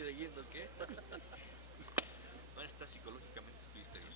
creyendo que van a estar psicológicamente, estuviste bien.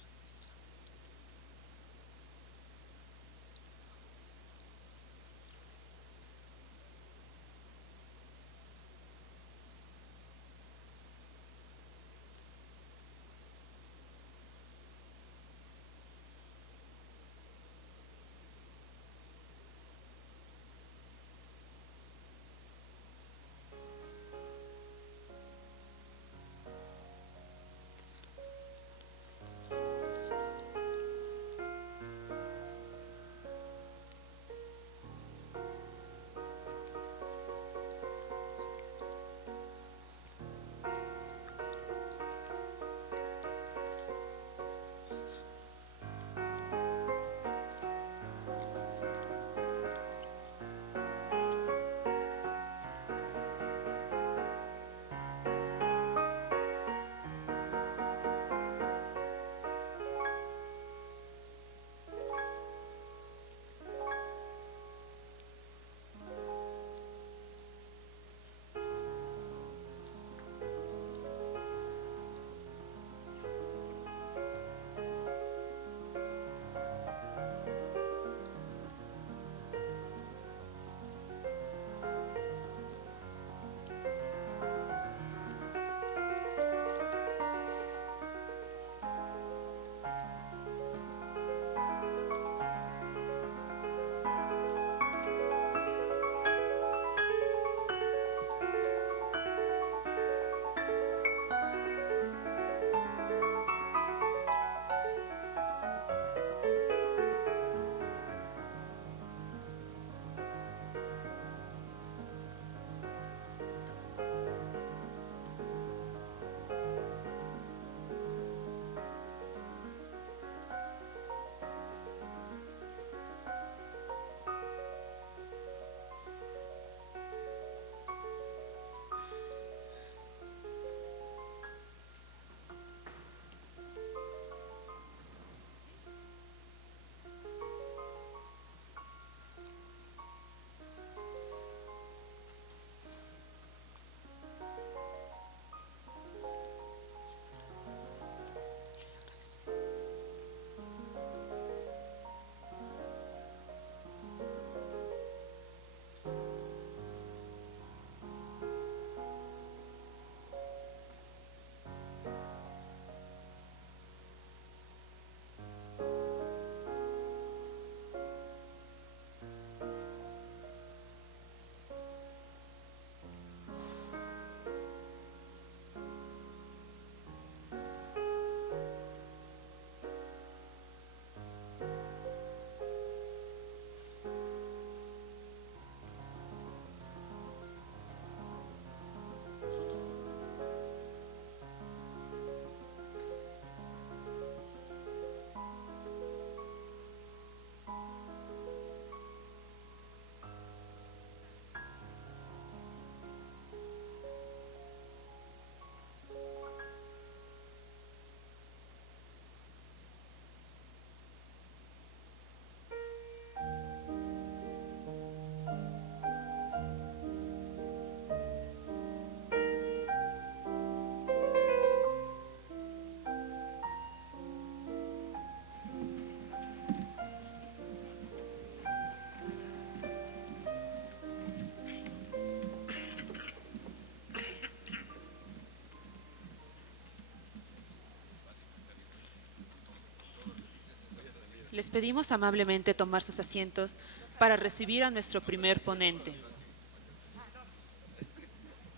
Les pedimos amablemente tomar sus asientos para recibir a nuestro primer ponente.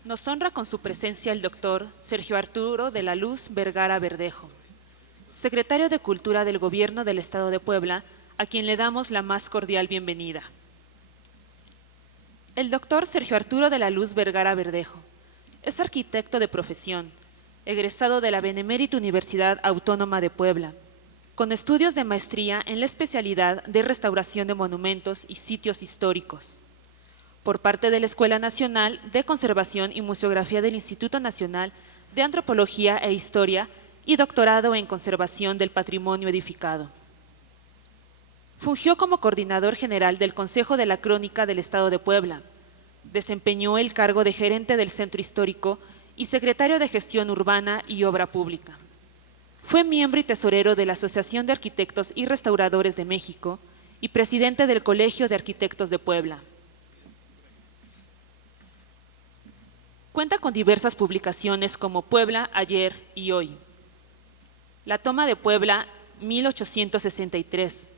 Nos honra con su presencia el doctor Sergio Arturo de la Luz Vergara Verdejo, secretario de Cultura del Gobierno del Estado de Puebla, a quien le damos la más cordial bienvenida. El doctor Sergio Arturo de la Luz Vergara Verdejo es arquitecto de profesión, egresado de la Benemérita Universidad Autónoma de Puebla, con estudios de maestría en la especialidad de Restauración de Monumentos y Sitios Históricos, por parte de la Escuela Nacional de Conservación y Museografía del Instituto Nacional de Antropología e Historia y doctorado en Conservación del Patrimonio Edificado. Fungió como coordinador general del Consejo de la Crónica del Estado de Puebla. Desempeñó el cargo de gerente del Centro Histórico y secretario de Gestión Urbana y Obra Pública. Fue miembro y tesorero de la Asociación de Arquitectos y Restauradores de México y presidente del Colegio de Arquitectos de Puebla. Cuenta con diversas publicaciones como Puebla, ayer y hoy. La toma de Puebla, 1863.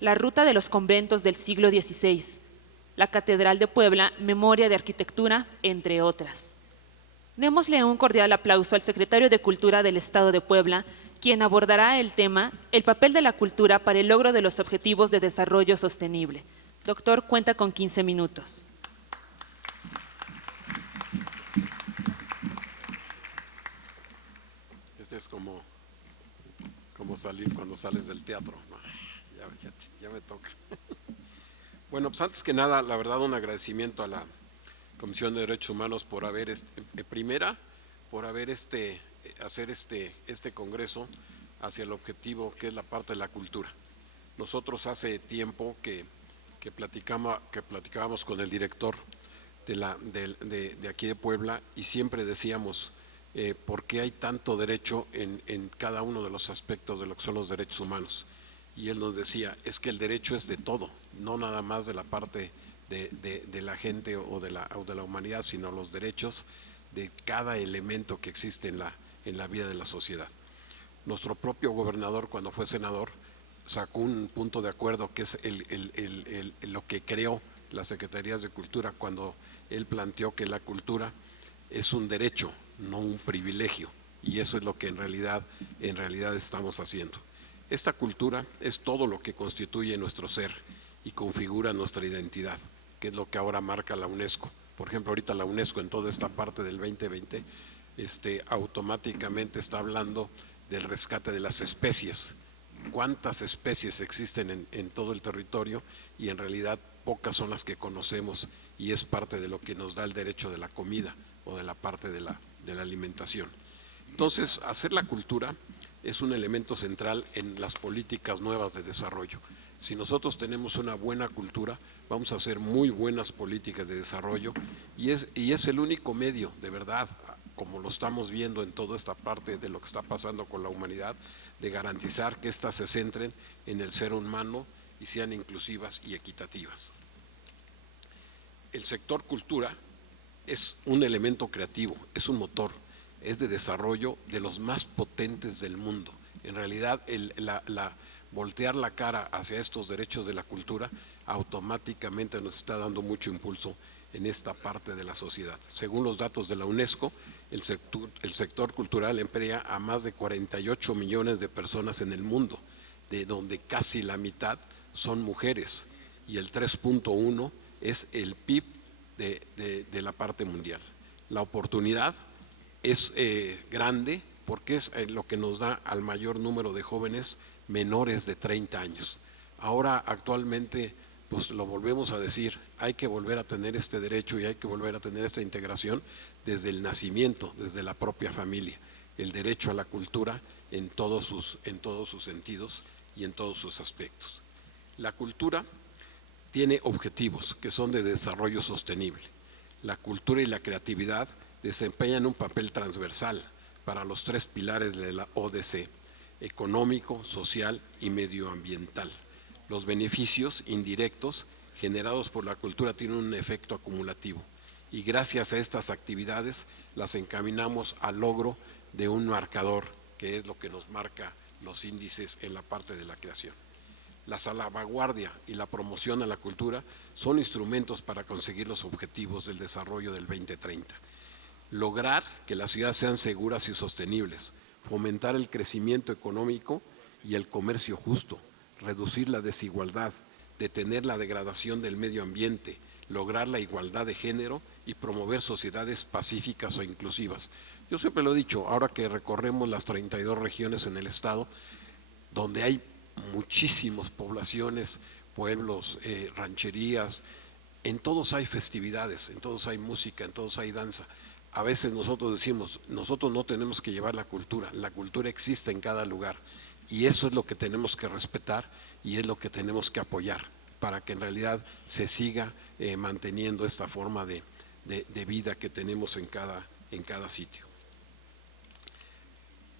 La ruta de los conventos del siglo XVI. La Catedral de Puebla, Memoria de Arquitectura, entre otras. Démosle un cordial aplauso al secretario de Cultura del Estado de Puebla, quien abordará el tema El papel de la cultura para el logro de los objetivos de desarrollo sostenible. Doctor, cuenta con 15 minutos. Este es como salir cuando sales del teatro. No, ya me toca. Bueno, pues antes que nada, la verdad, un agradecimiento a la Comisión de Derechos Humanos por haber, hacer este congreso hacia el objetivo que es la parte de la cultura. Nosotros hace tiempo que platicábamos con el director de aquí de Puebla y siempre decíamos por qué hay tanto derecho en cada uno de los aspectos de lo que son los derechos humanos. Y él nos decía, es que el derecho es de todo, no nada más de la parte de la gente o de la humanidad, sino los derechos de cada elemento que existe en la vida de la sociedad. Nuestro propio gobernador, cuando fue senador, sacó un punto de acuerdo que es lo que creó las Secretarías de Cultura, cuando él planteó que la cultura es un derecho, no un privilegio, y eso es lo que en realidad estamos haciendo. Esta cultura es todo lo que constituye nuestro ser y configura nuestra identidad, que es lo que ahora marca la UNESCO. Por ejemplo, ahorita la UNESCO en toda esta parte del 2020 automáticamente está hablando del rescate de las especies. ¿Cuántas especies existen en todo el territorio? Y en realidad pocas son las que conocemos, y es parte de lo que nos da el derecho de la comida o de la parte de la alimentación. Entonces, hacer la cultura es un elemento central en las políticas nuevas de desarrollo. Si nosotros tenemos una buena cultura, vamos a hacer muy buenas políticas de desarrollo, y es el único medio, de verdad, como lo estamos viendo en toda esta parte de lo que está pasando con la humanidad, de garantizar que éstas se centren en el ser humano y sean inclusivas y equitativas. El sector cultura es un elemento creativo, es un motor, es de desarrollo de los más potentes del mundo. En realidad, voltear la cara hacia estos derechos de la cultura automáticamente nos está dando mucho impulso en esta parte de la sociedad. Según los datos de la UNESCO, el sector cultural emplea a más de 48 millones de personas en el mundo, de donde casi la mitad son mujeres, y el 3.1 es el PIB de la parte mundial. La oportunidad es grande porque es lo que nos da al mayor número de jóvenes menores de 30 años. Ahora actualmente, pues lo volvemos a decir, hay que volver a tener este derecho y hay que volver a tener esta integración desde el nacimiento, desde la propia familia, el derecho a la cultura en todos sus sentidos y en todos sus aspectos. La cultura tiene objetivos que son de desarrollo sostenible. La cultura y la creatividad desempeñan un papel transversal para los 3 pilares de la ODC: económico, social y medioambiental. Los beneficios indirectos generados por la cultura tienen un efecto acumulativo, y gracias a estas actividades las encaminamos al logro de un marcador que es lo que nos marca los índices en la parte de la creación. La salvaguardia y la promoción a la cultura son instrumentos para conseguir los objetivos del desarrollo del 2030. Lograr que las ciudades sean seguras y sostenibles, fomentar el crecimiento económico y el comercio justo, reducir la desigualdad, detener la degradación del medio ambiente, lograr la igualdad de género y promover sociedades pacíficas o inclusivas. Yo siempre lo he dicho, ahora que recorremos las 32 regiones en el estado, donde hay muchísimas poblaciones, pueblos, rancherías, en todos hay festividades, en todos hay música, en todos hay danza. A veces nosotros decimos, nosotros no tenemos que llevar la cultura existe en cada lugar, y eso es lo que tenemos que respetar y es lo que tenemos que apoyar para que en realidad se siga manteniendo esta forma de vida que tenemos en en cada sitio.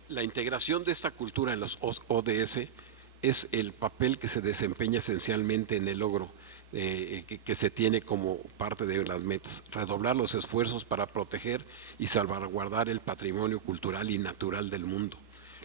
La integración de esta cultura en los ODS es el papel que se desempeña esencialmente en el logro que se tiene como parte de las metas, redoblar los esfuerzos para proteger y salvaguardar el patrimonio cultural y natural del mundo,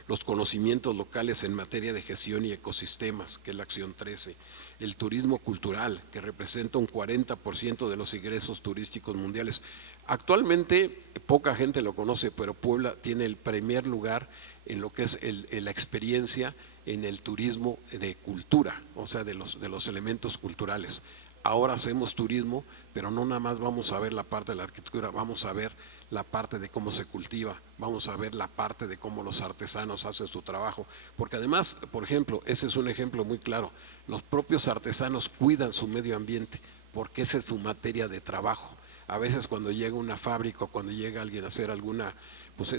los conocimientos locales en materia de gestión y ecosistemas, que es la acción 13, el turismo cultural, que representa un 40% de los ingresos turísticos mundiales. Actualmente poca gente lo conoce, pero Puebla tiene el primer lugar en lo que es la experiencia en el turismo de cultura, o sea, de los elementos culturales. Ahora hacemos turismo, pero no nada más vamos a ver la parte de la arquitectura, vamos a ver la parte de cómo se cultiva, vamos a ver la parte de cómo los artesanos hacen su trabajo, porque además, por ejemplo, ese es un ejemplo muy claro, los propios artesanos cuidan su medio ambiente, porque esa es su materia de trabajo. A veces cuando llega una fábrica o cuando llega alguien a hacer alguna, pues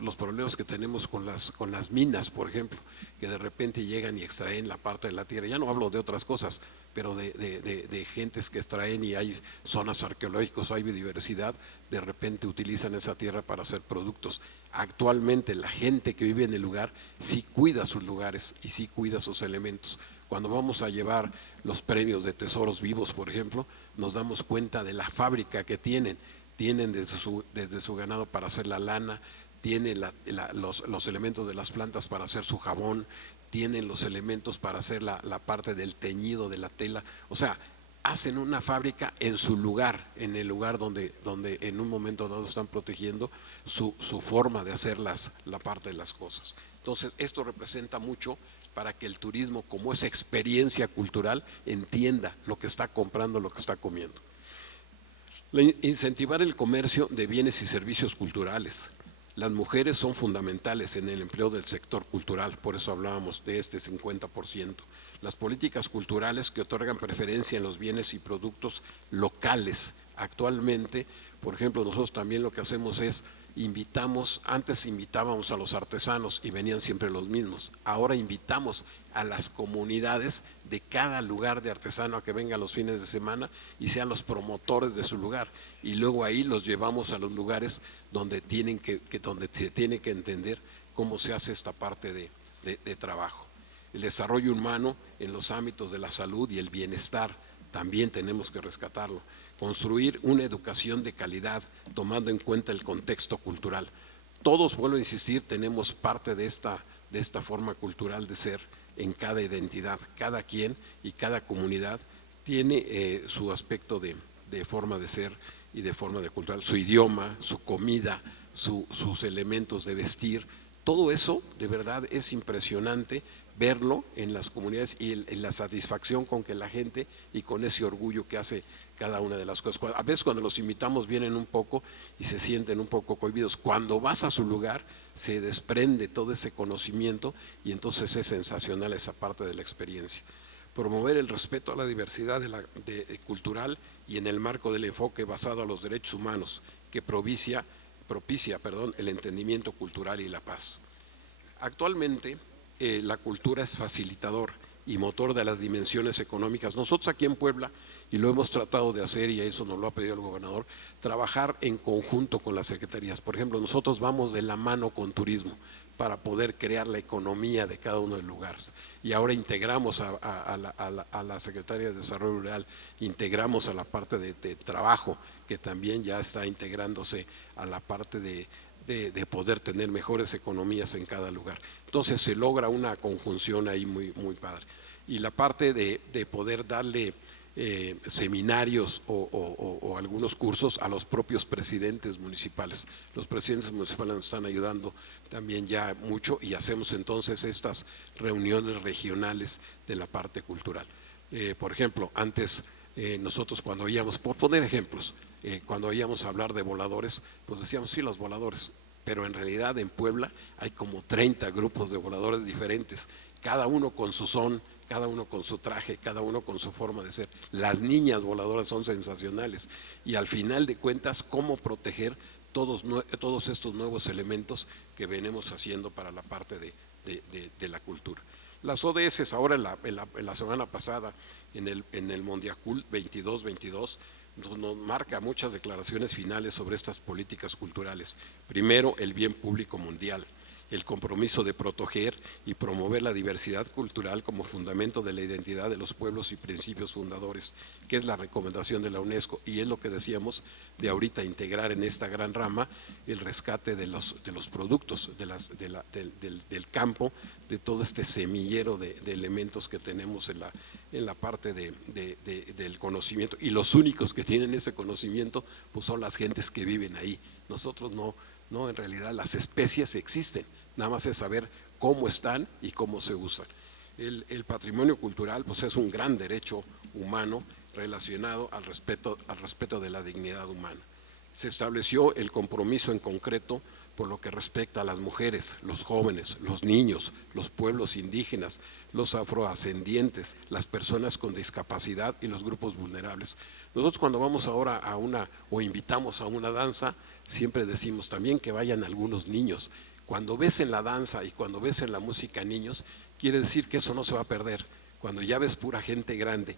los problemas que tenemos con las minas, por ejemplo, que de repente llegan y extraen la parte de la tierra, ya no hablo de otras cosas, pero de gentes que extraen y hay zonas arqueológicas, hay biodiversidad, de repente utilizan esa tierra para hacer productos. Actualmente la gente que vive en el lugar sí cuida sus lugares y sí cuida sus elementos. Cuando vamos a llevar los premios de tesoros vivos, por ejemplo, nos damos cuenta de la fábrica que tienen desde su ganado para hacer la lana, tienen los elementos de las plantas para hacer su jabón, tienen los elementos para hacer la parte del teñido de la tela, o sea, hacen una fábrica en su lugar, en el lugar donde en un momento dado están protegiendo su forma de hacer la parte de las cosas. Entonces, esto representa mucho para que el turismo, como esa experiencia cultural, entienda lo que está comprando, lo que está comiendo. Incentivar el comercio de bienes y servicios culturales. Las mujeres son fundamentales en el empleo del sector cultural, por eso hablábamos de este 50%. Las políticas culturales que otorgan preferencia en los bienes y productos locales. Actualmente, por ejemplo, nosotros también lo que hacemos es antes invitábamos a los artesanos y venían siempre los mismos, ahora invitamos a las comunidades de cada lugar de artesano a que vengan los fines de semana y sean los promotores de su lugar, y luego ahí los llevamos a los lugares donde donde se tiene que entender cómo se hace esta parte de trabajo. El desarrollo humano en los ámbitos de la salud y el bienestar también tenemos que rescatarlo. Construir una educación de calidad tomando en cuenta el contexto cultural. Todos, vuelvo a insistir, tenemos parte de esta forma cultural de ser en cada identidad. Cada quien y cada comunidad tiene su aspecto de forma de ser y de forma de cultural, su idioma, su comida, sus elementos de vestir. Todo eso de verdad es impresionante verlo en las comunidades y en la satisfacción con que la gente y con ese orgullo que hace cada una de las cosas. A veces cuando los invitamos vienen un poco y se sienten un poco cohibidos. Cuando vas a su lugar se desprende todo ese conocimiento y entonces es sensacional esa parte de la experiencia. Promover el respeto a la diversidad cultural y en el marco del enfoque basado a los derechos humanos que propicia el entendimiento cultural y la paz. Actualmente la cultura es facilitador y motor de las dimensiones económicas. Nosotros aquí en Puebla, y lo hemos tratado de hacer, y a eso nos lo ha pedido el gobernador, trabajar en conjunto con las secretarías. Por ejemplo, nosotros vamos de la mano con turismo para poder crear la economía de cada uno de los lugares. Y ahora integramos a la Secretaría de Desarrollo Rural, integramos a la parte de trabajo, que también ya está integrándose a la parte de poder tener mejores economías en cada lugar. Entonces se logra una conjunción ahí muy, muy padre. Y la parte de poder darle seminarios o algunos cursos a los propios presidentes municipales. Los presidentes municipales nos están ayudando también ya mucho y hacemos entonces estas reuniones regionales de la parte cultural. Por ejemplo, antes nosotros cuando oíamos, por poner ejemplos, cuando oíamos hablar de voladores, pues decíamos sí, los voladores, pero en realidad en Puebla hay como 30 grupos de voladores diferentes, cada uno con su son, cada uno con su traje, cada uno con su forma de ser. Las niñas voladoras son sensacionales y al final de cuentas, cómo proteger todos estos nuevos elementos que venimos haciendo para la parte de la cultura. Las ODS ahora en la semana pasada en el Mondiacult 22 nos marca muchas declaraciones finales sobre estas políticas culturales. Primero, el bien público mundial, el compromiso de proteger y promover la diversidad cultural como fundamento de la identidad de los pueblos y principios fundadores, que es la recomendación de la UNESCO, y es lo que decíamos de ahorita, integrar en esta gran rama el rescate de los productos del campo, de todo este semillero de elementos que tenemos en la parte del conocimiento, y los únicos que tienen ese conocimiento pues son las gentes que viven ahí. Nosotros no, en realidad las especies existen, nada más es saber cómo están y cómo se usan. El patrimonio cultural pues es un gran derecho humano relacionado al respeto de la dignidad humana. Se estableció el compromiso en concreto por lo que respecta a las mujeres, los jóvenes, los niños, los pueblos indígenas, los afroascendientes, las personas con discapacidad y los grupos vulnerables. Nosotros cuando vamos ahora o invitamos a una danza, siempre decimos también que vayan algunos niños. Cuando ves en la danza y cuando ves en la música niños, quiere decir que eso no se va a perder. Cuando ya ves pura gente grande,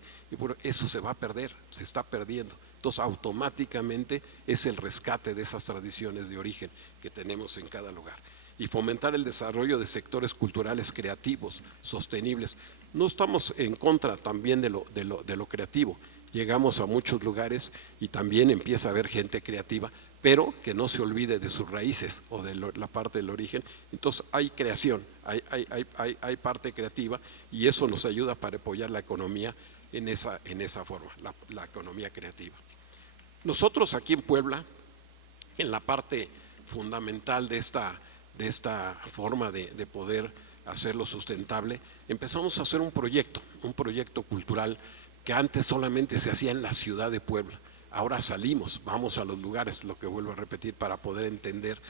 eso se va a perder, se está perdiendo. Entonces automáticamente es el rescate de esas tradiciones de origen que tenemos en cada lugar. Y fomentar el desarrollo de sectores culturales creativos, sostenibles. No estamos en contra también de lo creativo. Llegamos a muchos lugares y también empieza a haber gente creativa, pero que no se olvide de sus raíces o de la parte del origen. Entonces hay creación, hay parte creativa, y eso nos ayuda para apoyar la economía en esa forma, la economía creativa. Nosotros aquí en Puebla, en la parte fundamental de esta forma de poder hacerlo sustentable, empezamos a hacer un proyecto cultural que antes solamente se hacía en la ciudad de Puebla. Ahora salimos, vamos a los lugares, lo que vuelvo a repetir, para poder entender,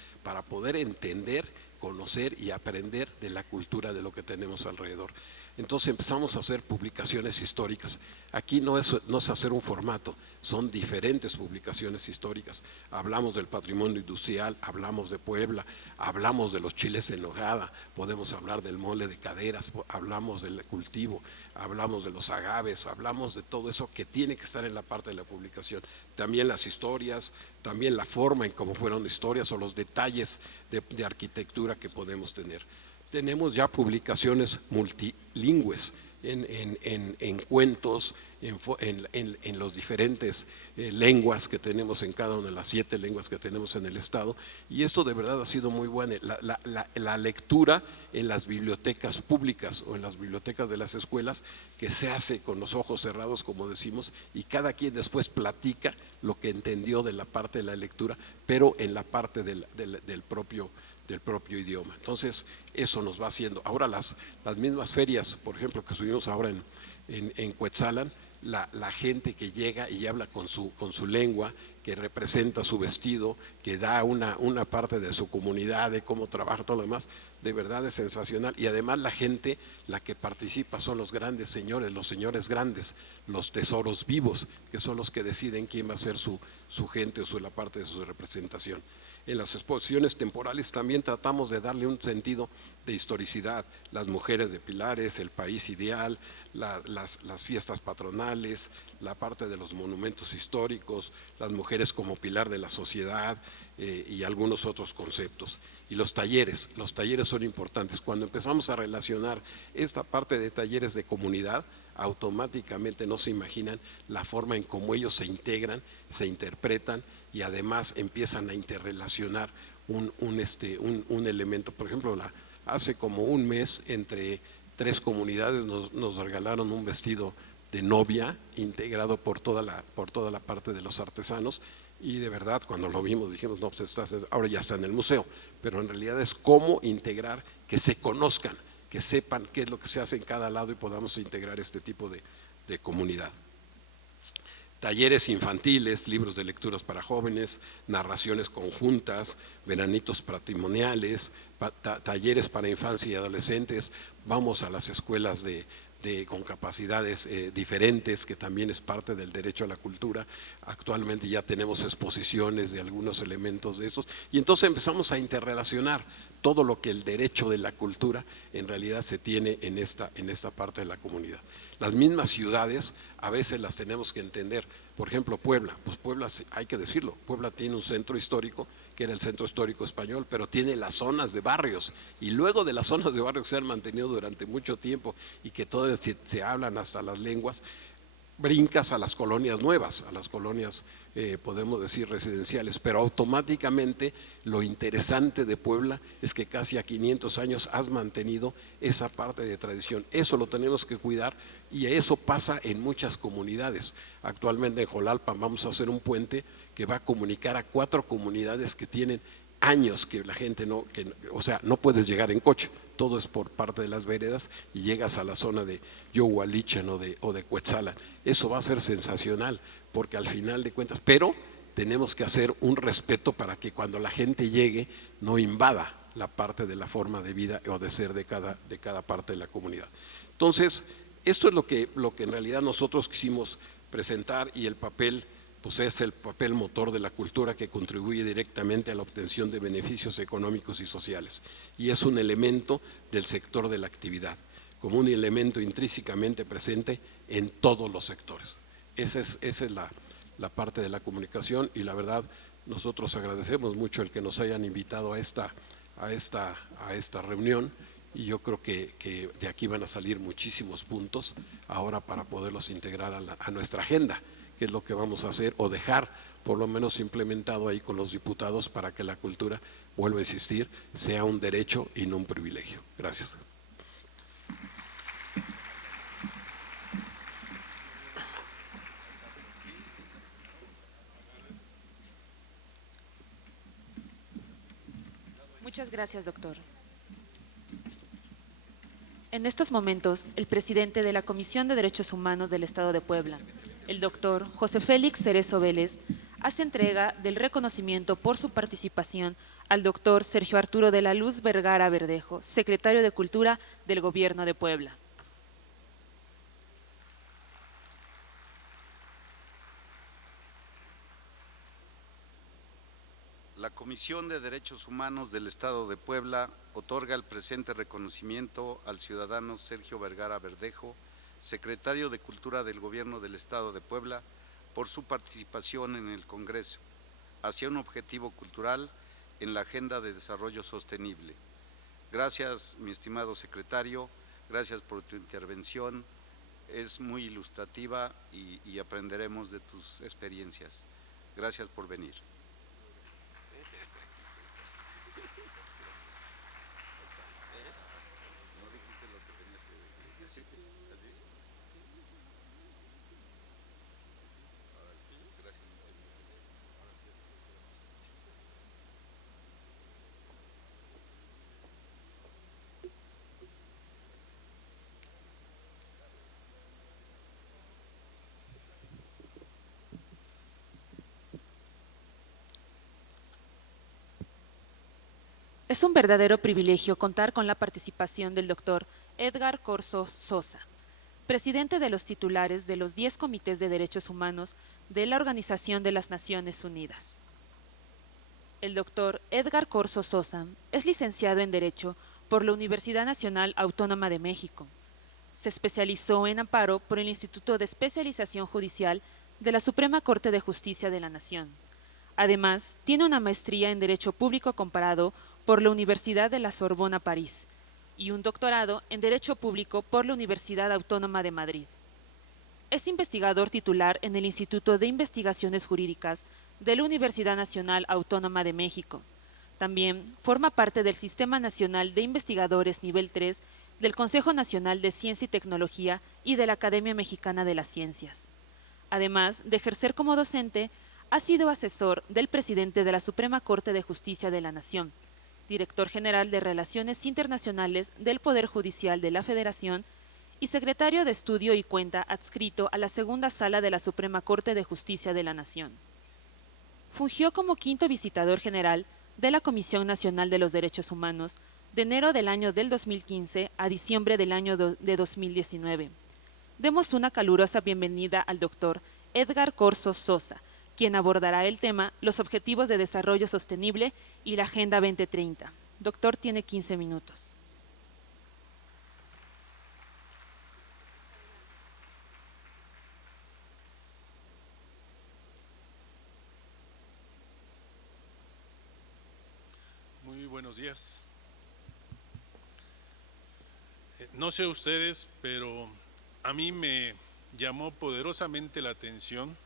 conocer y aprender de la cultura de lo que tenemos alrededor. Entonces empezamos a hacer publicaciones históricas. Aquí no es hacer un formato, son diferentes publicaciones históricas. Hablamos del patrimonio industrial, hablamos de Puebla, hablamos de los chiles en nogada, podemos hablar del mole de caderas, hablamos del cultivo, hablamos de los agaves, hablamos de todo eso que tiene que estar en la parte de la publicación. También las historias, también la forma en cómo fueron historias o los detalles de arquitectura que podemos tener. Tenemos ya publicaciones multilingües en cuentos, en los diferentes lenguas que tenemos en cada una de las 7 lenguas que tenemos en el estado, y esto de verdad ha sido muy bueno. La lectura en las bibliotecas públicas o en las bibliotecas de las escuelas, que se hace con los ojos cerrados, como decimos, y cada quien después platica lo que entendió de la parte de la lectura, pero en la parte del propio idioma. Entonces eso nos va haciendo. Ahora las mismas ferias, por ejemplo, que subimos ahora en Cuetzalan, la gente que llega y habla con su lengua, que representa su vestido, que da una parte de su comunidad, de cómo trabaja, todo lo demás, de verdad es sensacional. Y además la gente, la que participa son los grandes señores, los señores grandes, los tesoros vivos, que son los que deciden quién va a ser su gente o la parte de su representación. En las exposiciones temporales también tratamos de darle un sentido de historicidad, las mujeres de Pilares, el país ideal, las fiestas patronales, la parte de los monumentos históricos, las mujeres como pilar de la sociedad y algunos otros conceptos. Y los talleres son importantes. Cuando empezamos a relacionar esta parte de talleres de comunidad, automáticamente no se imaginan la forma en cómo ellos se integran, se interpretan, y además empiezan a interrelacionar un elemento. Por ejemplo, hace como un mes entre 3 comunidades nos regalaron un vestido de novia integrado por toda la parte de los artesanos, y de verdad cuando lo vimos dijimos, no, pues ahora ya está en el museo, pero en realidad es cómo integrar, que se conozcan, que sepan qué es lo que se hace en cada lado y podamos integrar este tipo de comunidad. Talleres infantiles, libros de lecturas para jóvenes, narraciones conjuntas, veranitos patrimoniales, talleres para infancia y adolescentes. Vamos a las escuelas con capacidades diferentes, que también es parte del derecho a la cultura. Actualmente ya tenemos exposiciones de algunos elementos de estos, y entonces empezamos a interrelacionar todo lo que el derecho de la cultura en realidad se tiene en esta parte de la comunidad. Las mismas ciudades a veces las tenemos que entender. Por ejemplo, Puebla, pues Puebla, hay que decirlo, Puebla tiene un centro histórico, que era el Centro Histórico Español, pero tiene las zonas de barrios, y luego de las zonas de barrios que se han mantenido durante mucho tiempo y que todavía se hablan hasta las lenguas, brincas a las colonias nuevas, a las colonias, podemos decir, residenciales, pero automáticamente lo interesante de Puebla es que casi a 500 años has mantenido esa parte de tradición. Eso lo tenemos que cuidar y eso pasa en muchas comunidades. Actualmente en Jolalpan vamos a hacer un puente que va a comunicar a 4 comunidades que tienen años que la gente o sea, no puedes llegar en coche, todo es por parte de las veredas y llegas a la zona de Yohualichan o de Cuetzalan. Eso va a ser sensacional, porque al final de cuentas, pero tenemos que hacer un respeto para que cuando la gente llegue no invada la parte de la forma de vida o de ser de cada parte de la comunidad. Entonces, esto es lo que en realidad nosotros quisimos presentar, y el papel pues es el papel motor de la cultura que contribuye directamente a la obtención de beneficios económicos y sociales, y es un elemento del sector de la actividad, como un elemento intrínsecamente presente en todos los sectores. Esa es la parte de la comunicación, y la verdad nosotros agradecemos mucho el que nos hayan invitado a esta reunión, y yo creo que de aquí van a salir muchísimos puntos ahora para poderlos integrar a nuestra agenda, que es lo que vamos a hacer, o dejar por lo menos implementado ahí con los diputados para que la cultura, vuelvo a insistir, sea un derecho y no un privilegio. Gracias. Muchas gracias, doctor. En estos momentos, el presidente de la Comisión de Derechos Humanos del Estado de Puebla, el doctor José Félix Cerezo Vélez, hace entrega del reconocimiento por su participación al doctor Sergio Arturo de la Luz Vergara Verdejo, secretario de Cultura del Gobierno de Puebla. La Comisión de Derechos Humanos del Estado de Puebla otorga el presente reconocimiento al ciudadano Sergio Vergara Verdejo, secretario de Cultura del Gobierno del Estado de Puebla, por su participación en el Congreso hacia un objetivo cultural en la Agenda de Desarrollo Sostenible. Gracias, mi estimado secretario, gracias por tu intervención, es muy ilustrativa y aprenderemos de tus experiencias. Gracias por venir. Es un verdadero privilegio contar con la participación del doctor Edgar Corzo Sosa, presidente de los titulares de los 10 comités de derechos humanos de la Organización de las Naciones Unidas. El doctor Edgar Corzo Sosa es licenciado en Derecho por la Universidad Nacional Autónoma de México. Se especializó en amparo por el Instituto de Especialización Judicial de la Suprema Corte de Justicia de la Nación. Además, tiene una maestría en Derecho Público Comparado por la Universidad de la Sorbona, París, y un doctorado en Derecho Público por la Universidad Autónoma de Madrid. Es investigador titular en el Instituto de Investigaciones Jurídicas de la Universidad Nacional Autónoma de México. También forma parte del Sistema Nacional de Investigadores Nivel 3 del Consejo Nacional de Ciencia y Tecnología y de la Academia Mexicana de las Ciencias. Además de ejercer como docente, ha sido asesor del presidente de la Suprema Corte de Justicia de la Nación, director general de Relaciones Internacionales del Poder Judicial de la Federación y secretario de Estudio y Cuenta adscrito a la Segunda Sala de la Suprema Corte de Justicia de la Nación. Fungió como quinto visitador general de la Comisión Nacional de los Derechos Humanos de enero del año del 2015 a diciembre del año de 2019. Demos una calurosa bienvenida al doctor Edgar Corzo Sosa, quien abordará el tema Los Objetivos de Desarrollo Sostenible y la Agenda 2030. Doctor, tiene 15 minutos. buenos días. No sé ustedes, pero a mí me llamó poderosamente la atención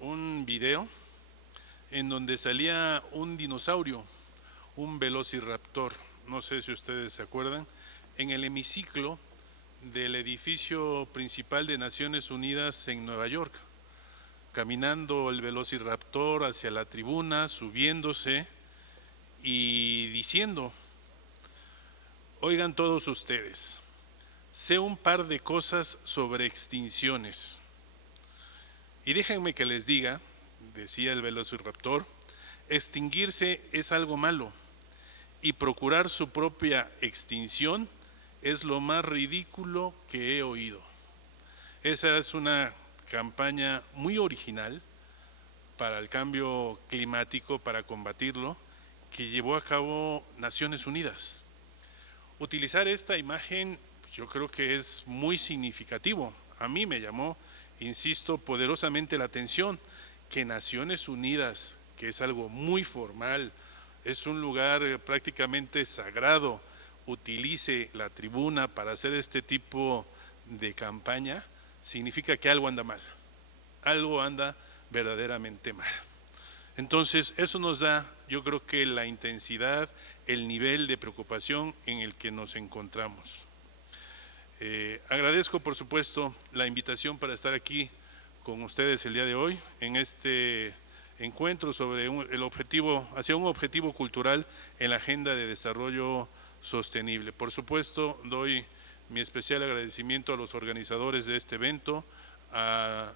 un video en donde salía un dinosaurio, un velociraptor, no sé si ustedes se acuerdan, en el hemiciclo del edificio principal de Naciones Unidas en Nueva York, caminando el velociraptor hacia la tribuna, subiéndose y diciendo: oigan todos ustedes, sé un par de cosas sobre extinciones. Y déjenme que les diga, decía el velociraptor, extinguirse es algo malo y procurar su propia extinción es lo más ridículo que he oído. Esa es una campaña muy original para el cambio climático, para combatirlo, que llevó a cabo Naciones Unidas. Utilizar esta imagen yo creo que es muy significativo. A mí me llamó, insisto, poderosamente la atención que Naciones Unidas, que es algo muy formal, es un lugar prácticamente sagrado, utilice la tribuna para hacer este tipo de campaña, significa que algo anda mal, algo anda verdaderamente mal. Entonces, eso nos da, yo creo que la intensidad, el nivel de preocupación en el que nos encontramos. Agradezco, por supuesto, la invitación para estar aquí con ustedes el día de hoy en este encuentro sobre el objetivo, hacia un objetivo cultural en la Agenda de Desarrollo Sostenible. Por supuesto, doy mi especial agradecimiento a los organizadores de este evento, a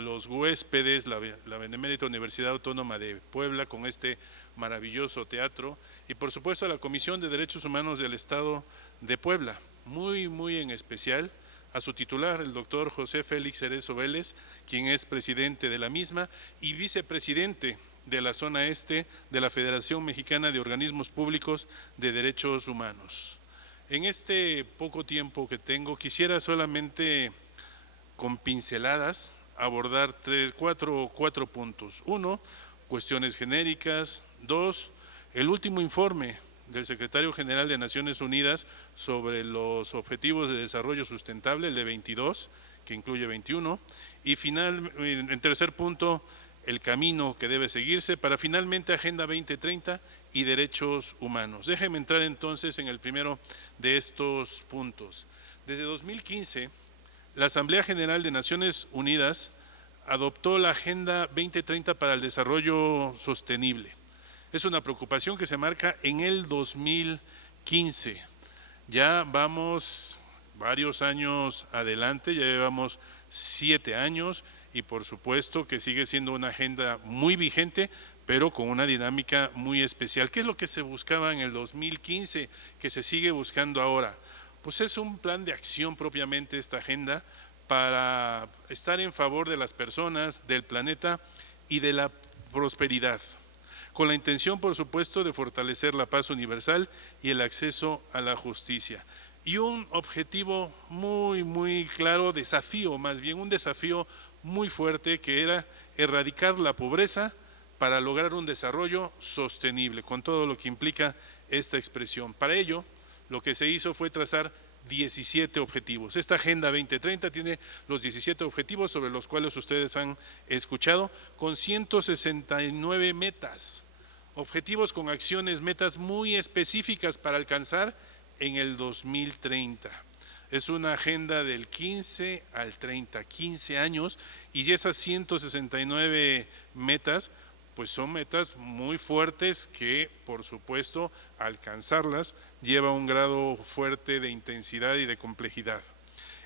los huéspedes, la Benemérita Universidad Autónoma de Puebla con este maravilloso teatro y por supuesto a la Comisión de Derechos Humanos del Estado de Puebla, muy en especial a su titular, el doctor José Félix Cerezo Vélez, quien es presidente de la misma y vicepresidente de la zona este de la Federación Mexicana de Organismos Públicos de Derechos Humanos. En este poco tiempo que tengo, quisiera solamente con pinceladas abordar cuatro puntos. Uno, cuestiones genéricas. Dos, el último informe del Secretario General de Naciones Unidas sobre los Objetivos de Desarrollo Sustentable, el de 22, que incluye 21. Y en tercer punto, el camino que debe seguirse para finalmente Agenda 2030 y derechos humanos. Déjenme entrar entonces en el primero de estos puntos. Desde 2015, la Asamblea General de Naciones Unidas adoptó la Agenda 2030 para el Desarrollo Sostenible. Es una preocupación que se marca en el 2015. Ya vamos varios años adelante, ya llevamos 7 años y por supuesto que sigue siendo una agenda muy vigente, pero con una dinámica muy especial. ¿Qué es lo que se buscaba en el 2015, que se sigue buscando ahora? Pues es un plan de acción propiamente esta agenda para estar en favor de las personas, del planeta y de la prosperidad, con la intención, por supuesto, de fortalecer la paz universal y el acceso a la justicia. Y un objetivo muy claro, un desafío muy fuerte, que era erradicar la pobreza para lograr un desarrollo sostenible, con todo lo que implica esta expresión. Para ello, lo que se hizo fue trazar 17 objetivos. Esta Agenda 2030 tiene los 17 objetivos sobre los cuales ustedes han escuchado, con 169 metas, objetivos con acciones, metas muy específicas para alcanzar en el 2030. Es una agenda del 15 al 30, 15 años, y esas 169 metas pues son metas muy fuertes que, por supuesto, alcanzarlas lleva un grado fuerte de intensidad y de complejidad.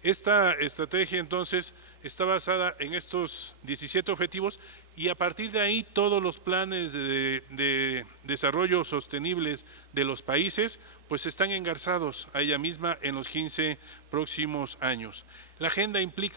Esta estrategia entonces está basada en estos 17 objetivos y a partir de ahí todos los planes de desarrollo sostenibles de los países pues están engarzados a ella misma en los 15 próximos años. La agenda implica